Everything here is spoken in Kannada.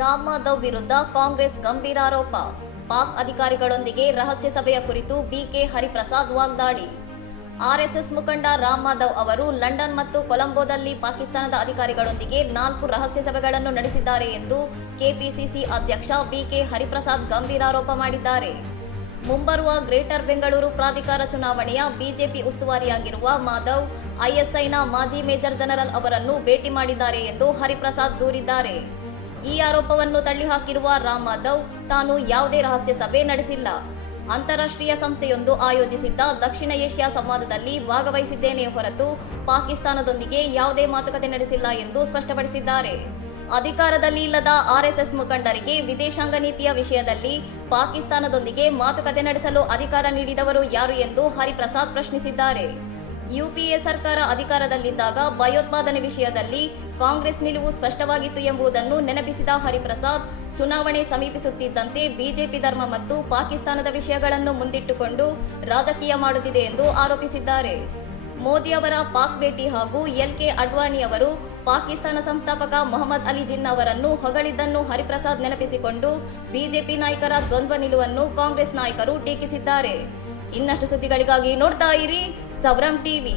ರಾಮ್ ಮಾಧವ್ ವಿರುದ್ಧ ಕಾಂಗ್ರೆಸ್ ಗಂಭೀರ ಆರೋಪ. ಪಾಕ್ ಅಧಿಕಾರಿಗಳೊಂದಿಗೆ ರಹಸ್ಯ ಸಭೆಯ ಕುರಿತು ಬಿಕೆ ಹರಿಪ್ರಸಾದ್ ವಾಗ್ದಾಳಿ. ಆರ್ಎಸ್ಎಸ್ ಮುಖಂಡ ರಾಮ್ ಮಾಧವ್ ಅವರು ಲಂಡನ್ ಮತ್ತು ಕೊಲಂಬೋದಲ್ಲಿ ಪಾಕಿಸ್ತಾನದ ಅಧಿಕಾರಿಗಳೊಂದಿಗೆ 4 ರಹಸ್ಯ ಸಭೆಗಳನ್ನು ನಡೆಸಿದ್ದಾರೆ ಎಂದು ಕೆಪಿಸಿಸಿ ಅಧ್ಯಕ್ಷ ಬಿಕೆ ಹರಿಪ್ರಸಾದ್ ಗಂಭೀರ ಆರೋಪ ಮಾಡಿದ್ದಾರೆ. ಮುಂಬರುವ ಗ್ರೇಟರ್ ಬೆಂಗಳೂರು ಪ್ರಾಧಿಕಾರ ಚುನಾವಣೆಯ ಬಿಜೆಪಿ ಉಸ್ತುವಾರಿಯಾಗಿರುವ ಮಾಧವ್ ಐಎಸ್ಐನ ಮಾಜಿ ಮೇಜರ್ ಜನರಲ್ ಅವರನ್ನು ಭೇಟಿ ಮಾಡಿದ್ದಾರೆ ಎಂದು ಹರಿಪ್ರಸಾದ್ ದೂರಿದ್ದಾರೆ. ಈ ಆರೋಪವನ್ನು ತಳ್ಳಿಹಾಕಿರುವ ರಾಮ್ ಮಾಧವ್ ತಾನು ಯಾವುದೇ ರಹಸ್ಯ ಸಭೆ ನಡೆಸಿಲ್ಲ, ಅಂತಾರಾಷ್ಟ್ರೀಯ ಸಂಸ್ಥೆಯೊಂದು ಆಯೋಜಿಸಿದ್ದ ದಕ್ಷಿಣ ಏಷ್ಯಾ ಸಂವಾದದಲ್ಲಿ ಭಾಗವಹಿಸಿದ್ದೇನೆ ಹೊರತು ಪಾಕಿಸ್ತಾನದೊಂದಿಗೆ ಯಾವುದೇ ಮಾತುಕತೆ ನಡೆಸಿಲ್ಲ ಎಂದು ಸ್ಪಷ್ಟಪಡಿಸಿದ್ದಾರೆ. ಅಧಿಕಾರದಲ್ಲಿ ಇಲ್ಲದ ಆರ್ಎಸ್ಎಸ್ ಮುಖಂಡರಿಗೆ ವಿದೇಶಾಂಗ ನೀತಿಯ ವಿಷಯದಲ್ಲಿ ಪಾಕಿಸ್ತಾನದೊಂದಿಗೆ ಮಾತುಕತೆ ನಡೆಸಲು ಅಧಿಕಾರ ನೀಡಿದವರು ಯಾರು ಎಂದು ಹರಿಪ್ರಸಾದ್ ಪ್ರಶ್ನಿಸಿದ್ದಾರೆ. ಯುಪಿಎ ಸರ್ಕಾರ ಅಧಿಕಾರದಲ್ಲಿದ್ದಾಗ ಭಯೋತ್ಪಾದನೆ ವಿಷಯದಲ್ಲಿ ಕಾಂಗ್ರೆಸ್ ನಿಲುವು ಸ್ಪಷ್ಟವಾಗಿತ್ತು ಎಂಬುದನ್ನು ನೆನಪಿಸಿದ ಹರಿಪ್ರಸಾದ್, ಚುನಾವಣೆ ಸಮೀಪಿಸುತ್ತಿದ್ದಂತೆ ಬಿಜೆಪಿ ಧರ್ಮ ಮತ್ತು ಪಾಕಿಸ್ತಾನದ ವಿಷಯಗಳನ್ನು ಮುಂದಿಟ್ಟುಕೊಂಡು ರಾಜಕೀಯ ಮಾಡುತ್ತಿದೆ ಎಂದು ಆರೋಪಿಸಿದ್ದಾರೆ. ಮೋದಿ ಅವರ ಪಾಕ್ ಭೇಟಿ ಹಾಗೂ ಎಲ್ಕೆ ಅಡ್ವಾಣಿ ಅವರು ಪಾಕಿಸ್ತಾನ ಸಂಸ್ಥಾಪಕ ಮೊಹಮ್ಮದ್ ಅಲಿ ಜಿನ್ನಾ ಅವರನ್ನು ಹೊಗಳಿದ್ದನ್ನು ಹರಿಪ್ರಸಾದ್ ನೆನಪಿಸಿಕೊಂಡು ಬಿಜೆಪಿ ನಾಯಕರ ದ್ವಂದ್ವ ನಿಲುವನ್ನು ಕಾಂಗ್ರೆಸ್ ನಾಯಕರು ಟೀಕಿಸಿದ್ದಾರೆ. ಇನ್ನಷ್ಟು ಸುದ್ದಿಗಳಿಗಾಗಿ ನೋಡ್ತಾ ಇರಿ ಸವರಂ ಟಿವಿ.